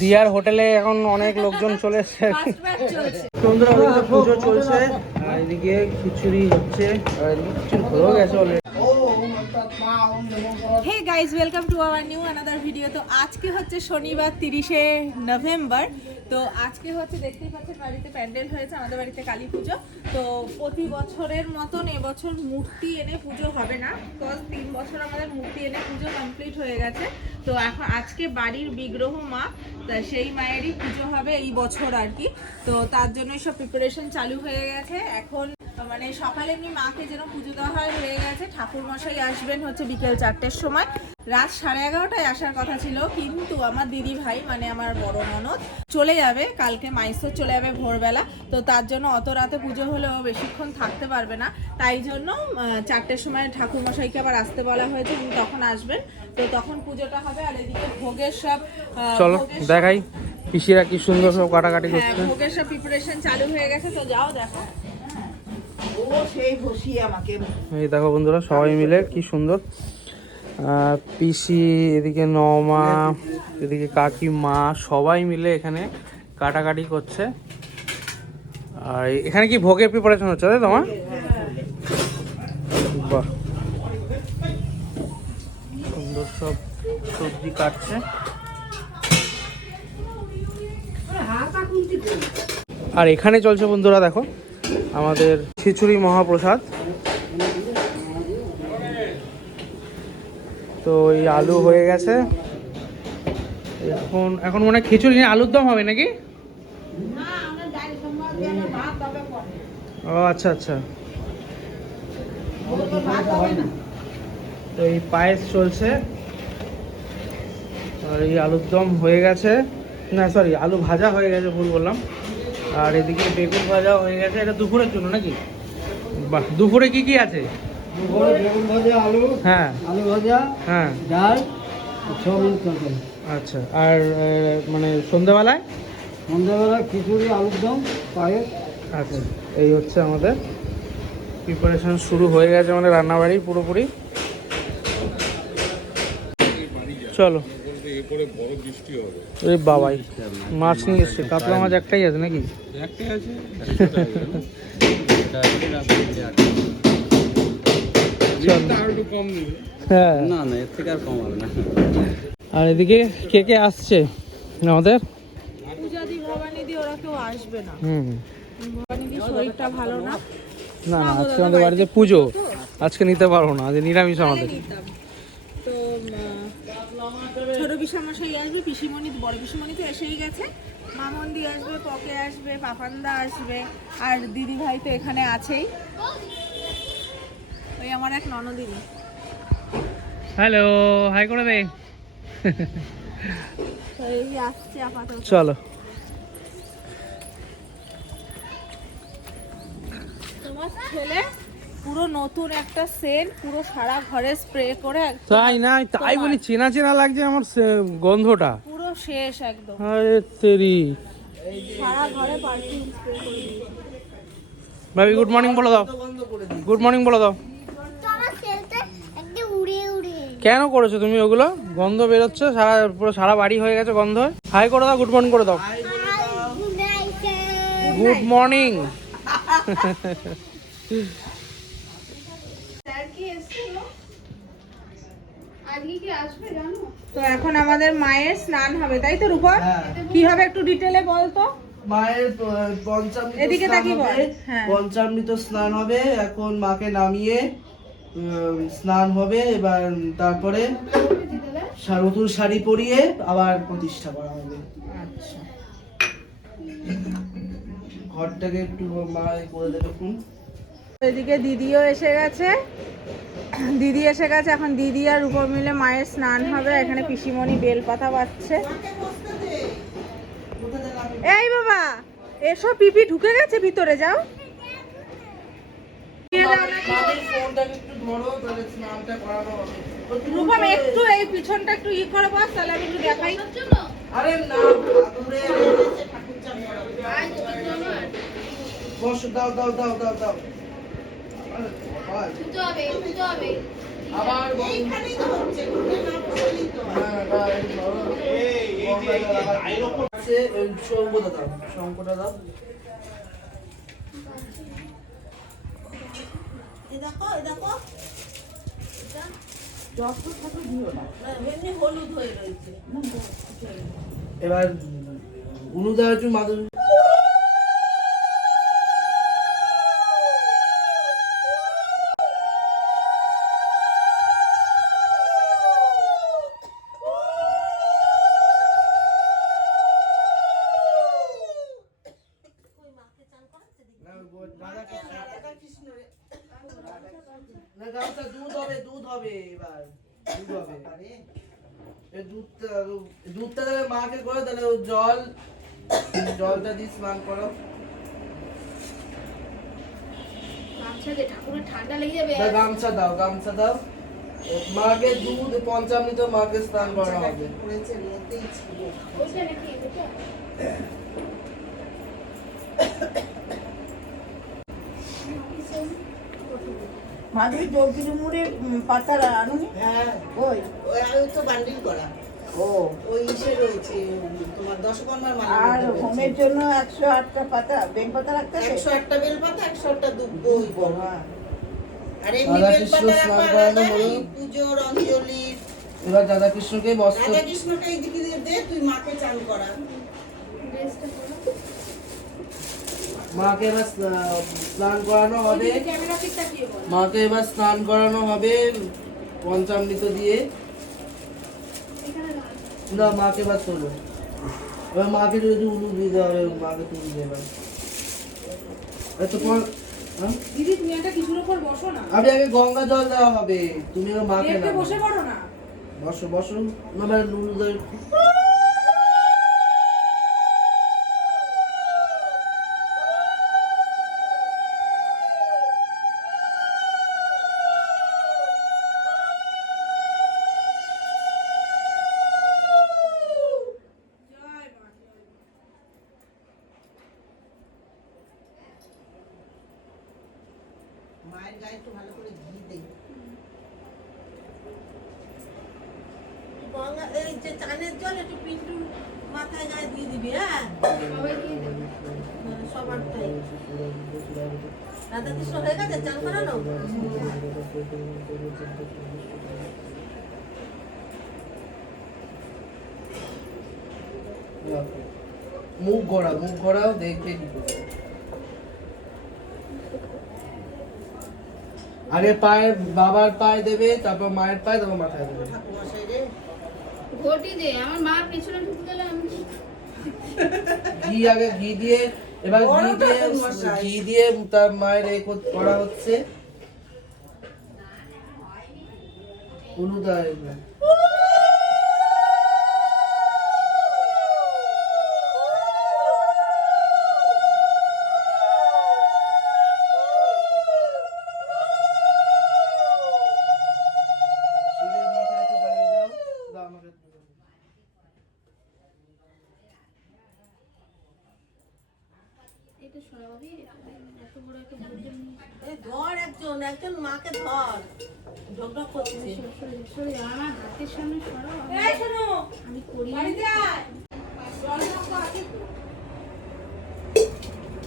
দিয়ার হোটেলে এখন অনেক লোকজন চলে এসছে। পুজো চলছে। আর এদিকে খিচুড়ি হচ্ছে। আর খিচুড়ি হয়েও গেছে already hey guys welcome to our new another video তো আজকে হচ্ছে শনিবার তিরিশে নভেম্বর। তো আজকে হচ্ছে দেখতেই পাচ্ছেন বাড়িতে প্যান্ডেল হয়েছে আমাদের বাড়িতে কালী পুজো। তো প্রতি বছরের মতন এবছর মূর্তি এনে পুজো হবে না। বিকজ তিন বছর আমাদের মূর্তি এনে পুজো কমপ্লিট হয়ে গেছে। তো এখন আজকে বাড়ির বিগ্রহ মা, তা সেই মায়েরই পুজো হবে এই বছর আর কি। তো তার জন্য সব প্রিপারেশন চালু হয়ে গেছে। এখন মানে সকালে এমনি মাকে যেন পুজো দেওয়া হয় হয়ে গেছে। ঠাকুর মশাই আসবেন হচ্ছে বিকেল চারটের সময়। রাত সাড়ে এগারোটায় আসার কথা ছিল কিন্তু আমার দিদি ভাই মানে আমার বড় ননদ চলে যাবে। কালকে মাইসোর চলে যাবে ভোরবেলা। তো তার জন্য অত রাতে পুজো হলেও বেশিক্ষণ থাকতে পারবে না। তাই জন্য চারটের সময় ঠাকুর মশাইকে আবার আসতে বলা হয়েছে। উনি তখন আসবেন। তো তখন পুজোটা হবে আর এদিকে ভোগের সব চলো দেখাই পিসিরা কি সুন্দর সব কাটাকাটি হ্যাঁ করছে। ভোগের সব প্রিপারেশন চালু হয়ে গেছে। তো যাও দেখো ও সেই বসিয়ে আমাকে এই দেখো বন্ধুরা, সবাই মিলে কি সুন্দর। পিসি, এদিকে নমা এদিকে কাকিমা, সবাই মিলে এখানে কাটাকাটি করছে। আর এখানে কি ভোগের প্রিপারেশন হচ্ছে তাই তোমার? বাহ। সুন্দর সব সবজি কাটছে। আর এখানে চলছে বন্ধুরা, দেখো। আমাদের খিচুড়ি মহাপ্রসাদ। তো এই আলু হয়ে গেছে। এখন এখন মনে হয় খিচুড়ি নিয়ে আলুর দম হবে নাকি? ও আচ্ছা আচ্ছা। তো এই পায়েস চলছে। আর এই আলুর দম হয়ে গেছে। না সরি আলু ভাজা হয়ে গেছে, ভুল বললাম। আর এদিকে বেগুন ভাজা হয়ে গেছে এটা দুপুরের জন্য নাকি? বাহ দুপুরে কি কি আছে? দুপুরে বেগুন ভাজা আলু হ্যাঁ। আলু ভাজা হ্যাঁ। ডাল সবুজ তরকারি। আচ্ছা আর মানে সন্ধ্যাবেলায়? সন্ধ্যাবেলা খিচুড়ি আলুর দম পায়েস। আচ্ছা এই হচ্ছে আমাদের প্রিপারেশন শুরু হয়ে গেছে আমাদের রান্নাবাড়ি পুরোপুরি। চলো। বাবাই মাছ নিয়ে এসছে কাতলা মাছ একটাই আছে নাকি। হ্যাঁ। আর কম হবে না। আর এদিকে কে কে আসছে? আমাদের? পূজাদি ভবানীদি ওরা কেউ আসবে না। হুম। ভবানীদি শরীরটা ভালো না। না না আজকে আমাদের বাড়িতে পুজো। আজকে নিতে পারব না আজ নিরামিষ আমাদের। তো ছোট পিসামশাই আসবে পিসিমণি বড় পিসিমণি তো এসেই গেছে। মামন্দি আসবে পকে আসবে পাপান্দা আসবে আর দিদি ভাই তো এখানে আছেই। ওই আমার এক ননদিনী। হ্যালো হাই করে দে। এই আসছে আপাতত। চলো। তোমার ছেলে? পুরো নতুন একটা সেন্ট পুরো সারা ঘরে স্প্রে করে তাই না? তাই বলি চেনা চেনা লাগছে আমার সে- গন্ধটা। পুরো শেষ একদম। আরে তেরি। সারা ঘরে পারফিউম স্প্রে করে ভাবি গুড মর্নিং বলে দাও। গুড মর্নিং বলে দাও। কেন করেছ তুমি ওগুলো? গন্ধ বেরোচ্ছে সারা পুরো সারা বাড়ি হয়ে গেছে গন্ধ। হাই করে দাও গুড মর্নিং করে দাও। গুড মর্নিং তো এখন আমাদের মায়ের স্নান হবে তাই তো রূপা? হ্যাঁ। কি হবে একটু ডিটেলে বল তো? মায়ের পঞ্চামৃত এদিকে বল। হ্যাঁ। পঞ্চামৃত স্নান হবে এখন মাকে নামিয়ে স্নান হবে এবার তারপরে নতুন শাড়ি পরিয়ে আবার প্রতিষ্ঠা করা হবে। আচ্ছা। ঘরটাকে একটু মা এ করে দেবে এদিকে দিদিও এসে গেছে। দিদি এসে গেছে, এখন দিদি আর রূপা মিলে মায়ের স্নান হবে, এখানে পিসিমণি বেল পাতা বাচ্ছে এই বাবা, এসো, পিপি ঢুকে গেছে ভিতরে, যাও। একটু এই পিছনটা একটু ই দাও দাও দাও দাও দাও। আবার দাও দাও দেখো দেখো। এবার উনুদা একটু মাদুর না গামছা দাও গামছা দাও। মাকে দুধ পঞ্চামৃত মাকে স্নান করা হবে মুড়ের পাতা আনুনি? হ্যাঁ। ওই। ওই তো বান্ডিল করা। ও। ওই ইসে রয়েছে তোমার দশকর্মার আর হোমের জন্য একশো আটটা পাতা বেল পাতা রাখতে একশো আটটা বেলপাতা একশো আটটা দুব্ব ওই বড় এবার দাদা কৃষ্ণকে বস্ত্র রাধা কৃষ্ণটা এইদিকে দে তুই মাকে চান করা। মাকে এবার স্নান করানো হবে। মাকে এবার স্নান করানো হবে পঞ্চামৃত দিয়ে। না মাকে এবার তোলো। এবার মাকে যদি উলু দিতে হবে মাকে তুলে দেবে। এত পর হ্যাঁ? দিদি তুমি একটা কিছুর উপর বসো না। আরে আগে গঙ্গা জল দেওয়া হবে। তুমি মাকে না বসে পড়ো না। বসো বসো। আমার নুনু মুখ গড়া মুখ গড়াও দেখবে কি করে আগে পায়ে বাবার পায়ে দেবে তারপর মায়ের পায়ে তারপর মাথায় দেবে। ঘটি দে আমার মা পিছনে ঢুকে গেল আমি ঘি আগে ঘি দিয়ে এবার ঘি দিয়ে ঘি দিয়ে তার মায়ের এ করা হচ্ছে।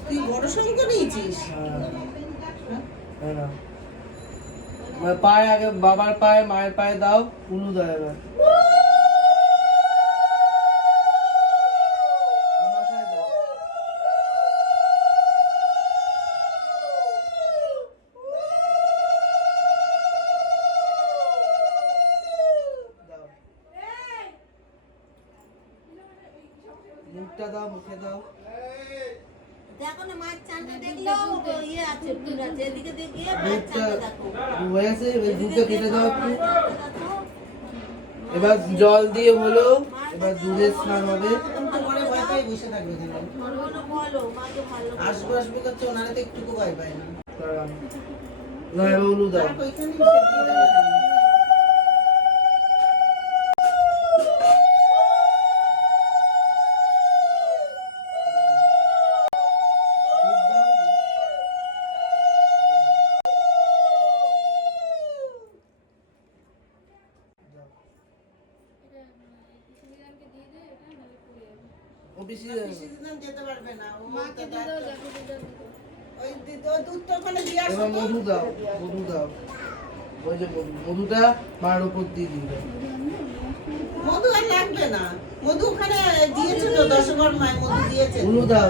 তুই বড় শঙ্খ নিয়েছিস? হ্যাঁ। মানে পায়ে আগে বাবার পায়ে মায়ের পায়ে দাও উলু দেয় এবার। জল দিয়ে হলো এবার দুধের স্নান হবে। কিন্তু মনে ভয় পাই বসে মধুটা মার উপর দিয়ে দিবে। মধু আর লাগবে না। মধু ওখানে দিয়েছে তো দশকর্মায় মধু দিয়েছে। দাও।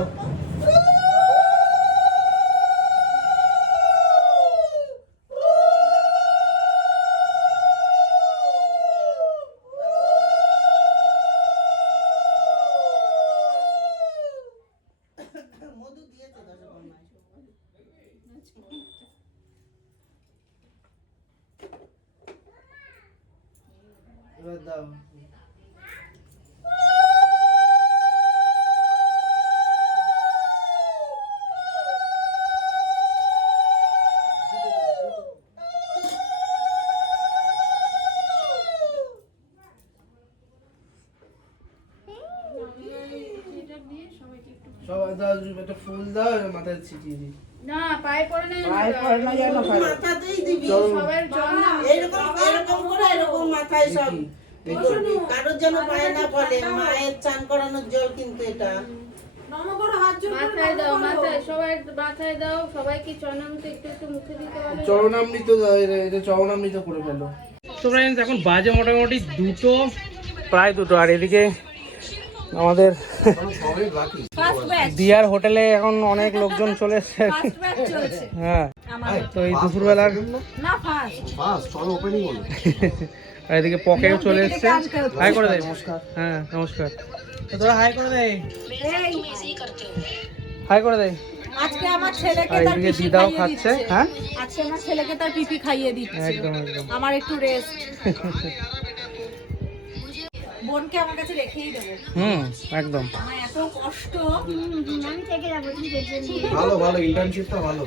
একটা ফুল দাও মাথায় ছিটিয়ে দিই। না পায়ে পড়ে না পায়ে পড়ানো না ভালো মাথাতেই দিবি। সবার জল এরকম এরকম করে এরকম মাথায় সব। কারোর যেন পায়ে না পড়ে। মায়ের চান করানোর জল কিন্তু এটা। মাথায় দাও মাথায় সবাই মাথায় দাও। সবাইকে চরণামৃত একটু একটু মুখে দিতে বলো। চরণামৃত দাও এটা এটা চরণামৃত করে ফেলো। তো এখন বাজে মোটামুটি দুটো প্রায় দুটো। আর এদিকে আমাদের দিয়ার হোটেলে এখন অনেক লোকজন চলে এসছে। হ্যাঁ তো এই দুপুরবেলার আর এদিকে পকেও চলে এসছে। হাই করে। দেয়। হ্যাঁ নমস্কার। তোরা হাই করে দেয়। হাই করে দেয়। আজকে আমার ছেলেকে আর তার এদিকে পিপি দিদাও খাচ্ছে। হ্যাঁ? আজকে আমার ছেলেকে তার পিপি খাইয়ে দিচ্ছে। একদম একদম। আমার একটু রেস্ট বোনকে আমার কাছে রেখেই দেবো। হুম একদম। আমার এত কষ্ট। আমি থেকে যাব ভালো। ভালো ইন্টার্নশিপটা ভালো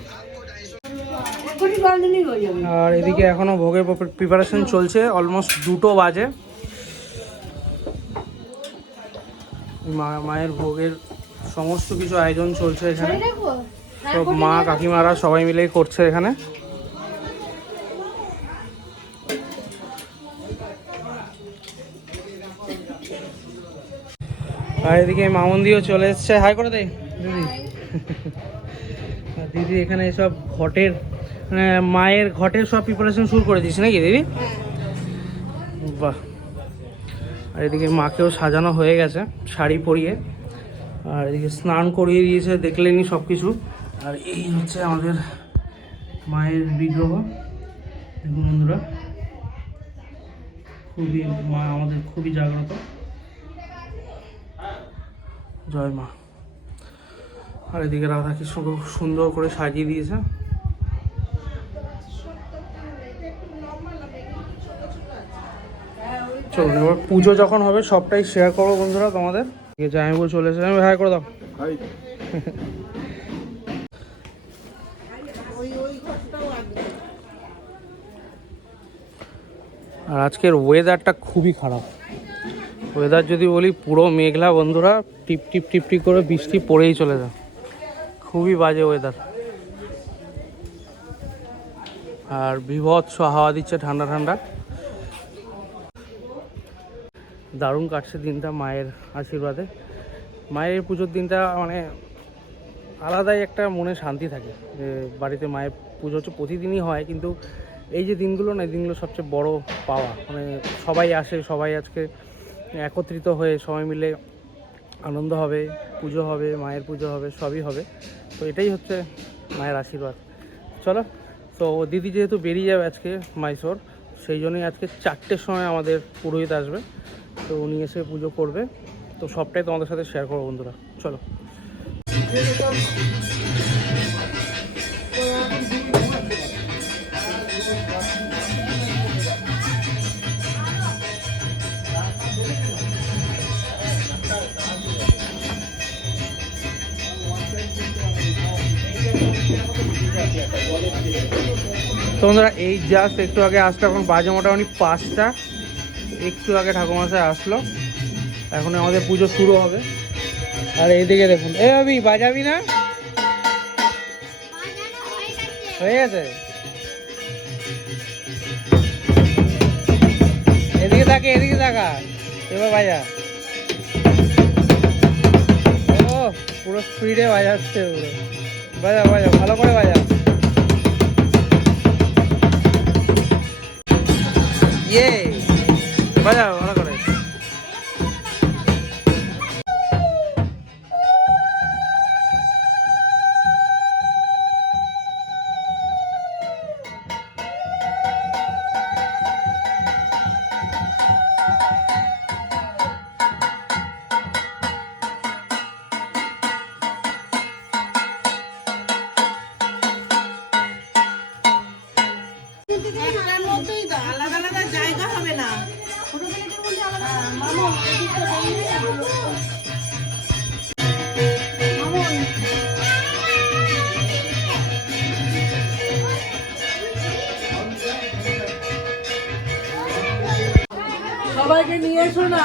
আর এদিকে এখনও ভোগের প্রিপারেশন চলছে অলমোস্ট দুটো বাজে। মা- মায়ের ভোগের সমস্ত কিছু আয়োজন চলছে এখানে। সব মা কাকিমারা সবাই মিলেই করছে এখানে। আর এদিকে মামন্দিও চলে এসছে। হাই করে দেয় দিদি। দিদি এখানে সব ঘটের মানে মায়ের ঘটের সব প্রিপারেশন শুরু করে দিয়েছে নাকি দিদি? বাহ। আর এদিকে মাকেও সাজানো হয়ে গেছে, শাড়ি পরিয়ে। আর এদিকে স্নান করিয়ে দিয়েছে দেখলেনি সব কিছু আর এই হচ্ছে আমাদের মায়ের বিগ্রহ। দেখুন বন্ধুরা, খুবই মা আমাদের খুবই জাগ্রত। জয় মা। আর এদিকে রাধা কৃষ্ণকে খুব সুন্দর করে সাজিয়ে দিয়েছে। চলুন এবার পুজো যখন হবে সবটাই শেয়ার করব বন্ধুরা তোমাদের। ঠিক আছে আমি বল চলে এসে আমি হাই করে দাও। আর আজকের ওয়েদারটা খুবই খারাপ। ওয়েদার যদি বলি, পুরো মেঘলা বন্ধুরা, টিপ টিপ টিপ টিপ করে বৃষ্টি পড়েই চলে যায়। খুবই বাজে ওয়েদার আর বিভৎস হাওয়া দিচ্ছে ঠান্ডা ঠান্ডা। দারুণ কাটছে দিনটা মায়ের আশীর্বাদে। মায়ের পুজোর দিনটা মানে আলাদাই একটা মনে শান্তি থাকে, যে বাড়িতে মায়ের পুজো হচ্ছে প্রতিদিনই হয়, কিন্তু এই যে দিনগুলো না দিনগুলো সবচেয়ে বড় পাওয়া। মানে সবাই আসে, সবাই আজকে একত্রিত হয়ে সবাই মিলে আনন্দ হবে, পুজো হবে, মায়ের পুজো হবে, সবই হবে। তো এটাই হচ্ছে মায়ের আশীর্বাদ। চলো, তো দিদি যেহেতু বেরিয়ে যাবে আজকে মাইসোর, সেই জন্যই আজকে চারটের সময় আমাদের পুরোহিত আসবে। তো উনি এসে পুজো করবে। তো সবটাই তোমাদের সাথে শেয়ার করব বন্ধুরা। চলো। তো বন্ধুরা, এই জাস্ট একটু আগে আসলো এখন বাজে মোটামুটি পাঁচটা। একটু আগে ঠাকুমাশাই আসলো। এখন আমাদের পুজো শুরু হবে। আর এইদিকে দেখুন। এ আবি বাজাবি না? হয়ে গেছে? এদিকে তাকে, এদিকে তাকা। এবার বাজা। ও, পুরো স্পিডে বাজাচ্ছে পুরো। বাজা বাজা, ভালো করে বাজা। ইয়ে বাজাও ভালো করে। আলাদা জায়গা হবে না সবাইকে নিয়ে এসো না।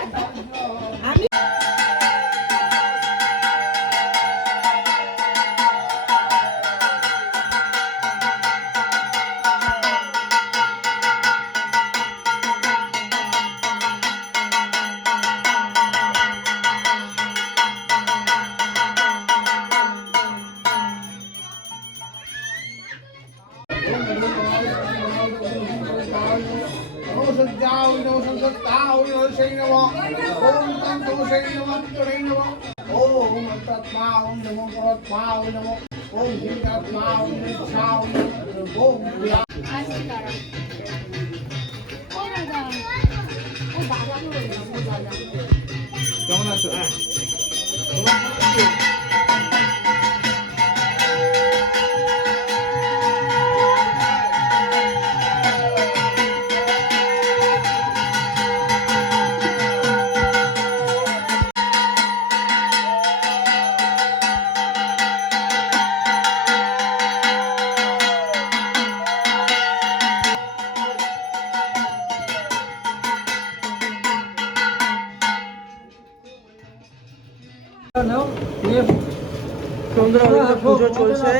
চলছে।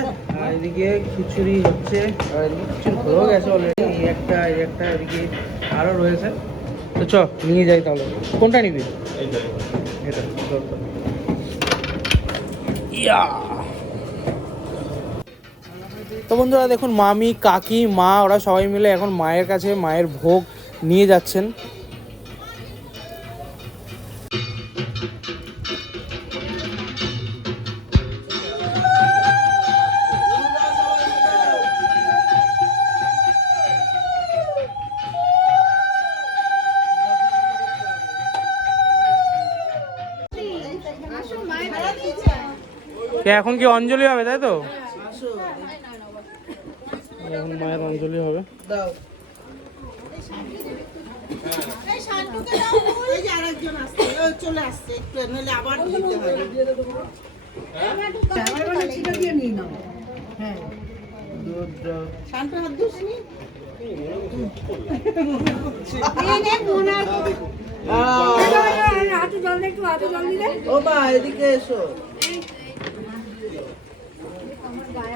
এদিকে খিচুড়ি হচ্ছে। অলরেডি একটা একটা, এদিকে আরও রয়েছে। তো চ, নিয়ে যাই তাহলে। কোনটা নিবি? তো বন্ধুরা দেখুন, মামি, কাকি, মা, ওরা সবাই মিলে এখন মায়ের কাছে, মায়ের ভোগ নিয়ে যাচ্ছেন। এখন কি অঞ্জলি হবে তাই তো এখন মায়ের অঞ্জলি হবে দাও ওই যে আরেকজন আসছে ও চলে আসছে একটু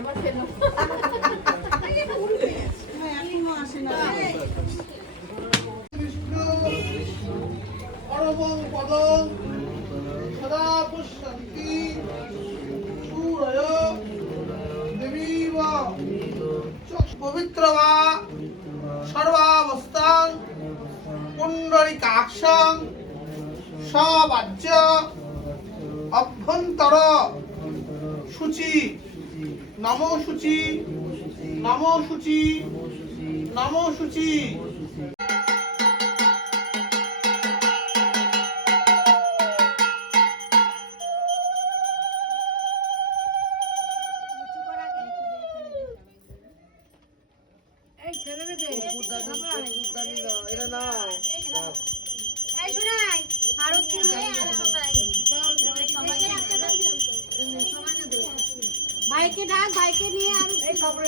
negócio que ele não সূচি নাম সূচি ভাইকে ডাক ভাইকে নিয়ে আর এই খবরে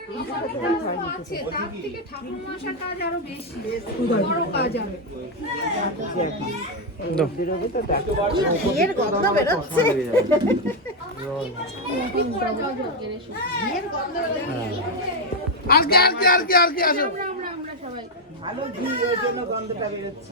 আছে তার থেকে ঠাকুর মশার কাজ আরও বেশি বড় কাজ আরও। বিয়ের গন্ধ বেরোচ্ছে আজকে আজকে আজকে আজকে আসো ভালো ঘি গন্ধটা বেরোচ্ছে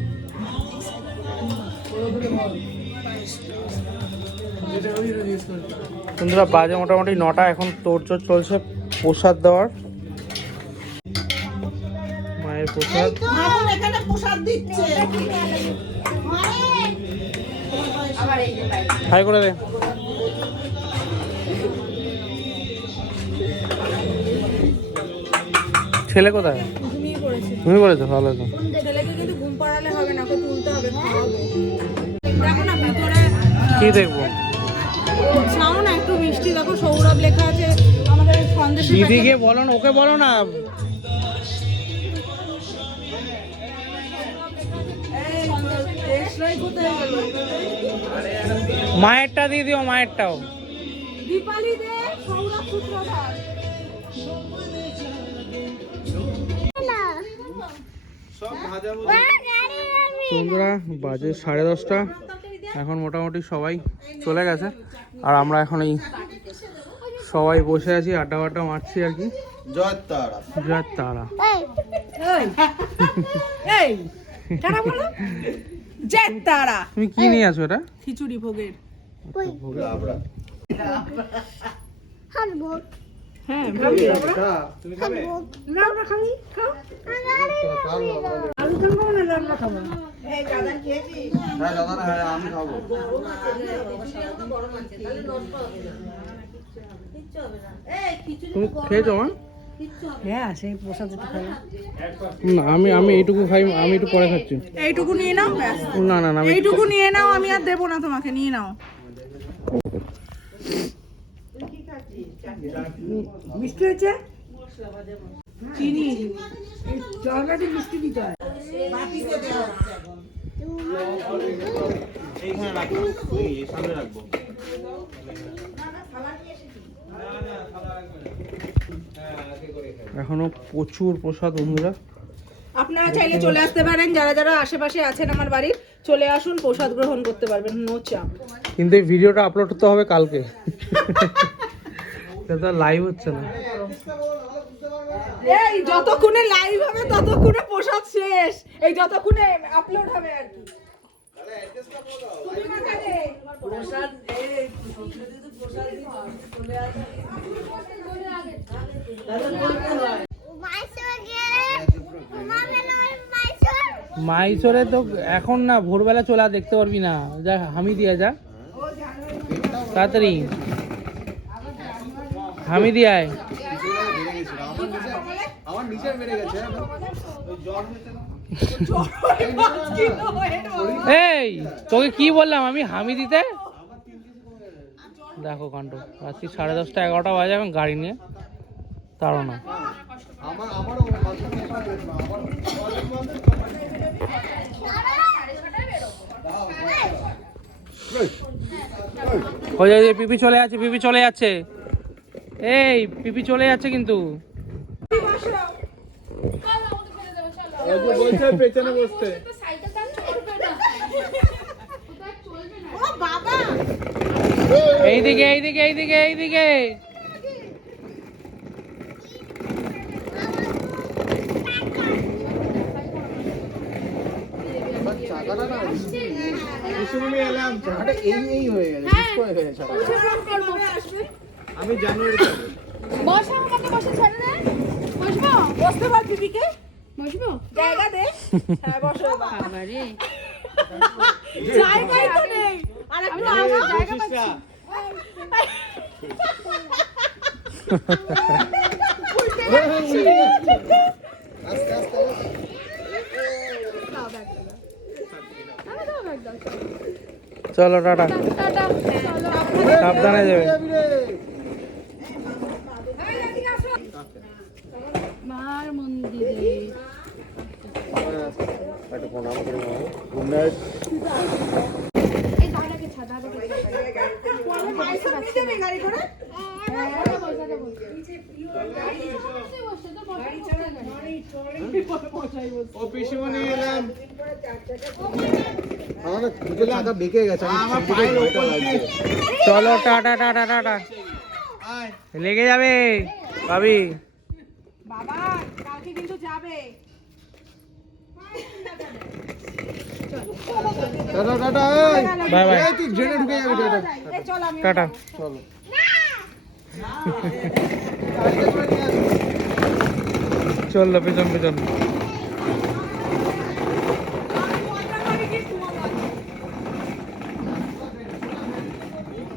বন্ধুরা বাজে মোটামুটি নটা এখন তোড়জোড় চলছে প্রসাদ দেওয়ার। মায়ের প্রসাদ। হাই করে দে। ছেলে কোথায়? ঘুমিয়ে পড়েছে। তুমি করেছ ভালো তো। ছেলেকে কিন্তু ঘুম পাড়ালে হবে না হবে দেখো না ভিতরে কি দেখব? চাও না একটু মিষ্টি দেখো সৌরভ লেখা আছে আমাদের সন্দেশ দিদিকে বলো না ওকে বলো না। মায়েরটা দিয়ে দিও মায়েরটাও। দীপালি দে সৌরভ সূত্রধর। বন্ধুরা বাজে সাড়ে দশটা। এখন মোটামুটি সবাই চলে গেছে। আর আমরা এখন এই সবাই বসে আছি আড্ডা বাড্ডা মারছি আর কি। জয় তারা। জয় তারা। এই। তারা বলো? জয় তারা। তুমি কি নিয়ে আছো এটা? খিচুড়ি ভোগের। হ্যাঁ তুমি খাবে এই দাদা খেয়েছিস হ্যাঁ দাদা না হ্যাঁ আমি খাব। তুমি খেয়েছো মা হ্যাঁ? সেই প্রসাদ একটু খাই না আমি আমি এইটুকু খাই আমি একটু পরে খাচ্ছি। এইটুকু নিয়ে নাও ব্যাস। না না না এইটুকু নিয়ে নাও আমি আর দেবো না তোমাকে নিয়ে নাও। মিষ্টি হয়েছে? চিনি। মিষ্টি দিতে হয়। সামনে রাখব এখনও প্রচুর প্রসাদ বন্ধুরা। আপনারা চাইলে চলে আসতে পারেন যারা যারা আশেপাশে আছেন আমার বাড়ির চলে আসুন প্রসাদ গ্রহণ করতে পারবেন নো চাপ। কিন্তু এই ভিডিওটা আপলোড করতে হবে কালকে। এটা লাইভ হচ্ছে না। এই যতক্ষণে লাইভ হবে ততক্ষণে প্রসাদ শেষ। এই যতক্ষণে আপলোড হবে আর কি। মাইসরে তো এখন না ভোরবেলা চলা দেখতে পারবি না। যা হামি দিয়া যা তাড়াতাড়ি। হামি দিয়ায় আমার নিচে বেড়ে গেছে জ্বর এই তোকে কি বললাম আমি হামি দিতে? দেখো কাণ্ড রাত্রি সাড়ে দশটা এগারোটা বাজে আমি গাড়ি নিয়ে তারও না পিপি চলে যাচ্ছে পিপি চলে যাচ্ছে। এই পিপি চলে যাচ্ছে কিন্তু। বলছে পেছনে বসতে সাইকেল চলবে না কোথায় চলবে না ও বাবা এইদিকে এইদিকে এইদিকে এইদিকে। এলাম এই এই হয়ে গেছে হয়ে। গেছে আমি জানুয়ারি বসো আমাকে বসে ছেড়ে দে। বসবো? বসতে পার পিপিকে বসবো? জায়গা দে। হ্যাঁ বসো। বাবারে। জায়গাই তো নেই। আর একটু জায়গা পাচ্ছি। আস্তে আস্তে দাও ব্যাগ দাও। চলো টাটা। টাটা সাবধানে যাবে মার মন্দিরে এই দাদাকে ছাড় দাদাকে ছাড় দেবে গাড়ি করে ও পিসিমণি এলাম আমার দুটো চাকা বেঁকে উপর লাগছে চলো টাটা টাটা টাটা লেগে যাবে ভাবি। বাবা কালকে কিন্তু যাবে টাটা টাটা এই বাই বাই। এই তুই জেনে ঢুকে যাবি টাটা এই চল আমি টাটা। চলো। চলল পেছন পেছন।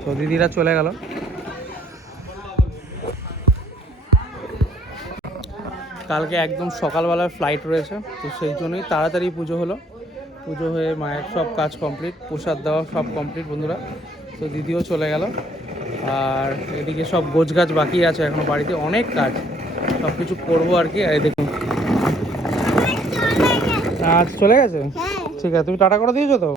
তো দিদিরা চলে গেল। কালকে একদম সকালবেলায় ফ্লাইট রয়েছে তো সেই জন্যই তাড়াতাড়ি পুজো হলো। পুজো হয়ে মায়ের সব কাজ কমপ্লিট প্রসাদ দেওয়া সব কমপ্লিট বন্ধুরা। তো দিদিও চলে গেল। আর এদিকে সব গোছ গাছ বাকি আছে এখনও বাড়িতে অনেক কাজ। সব কিছু করব আর কি এই দেখুন। আজ চলে গেছে? ঠিক আছে তুমি টাটা করে দিয়েছ তো?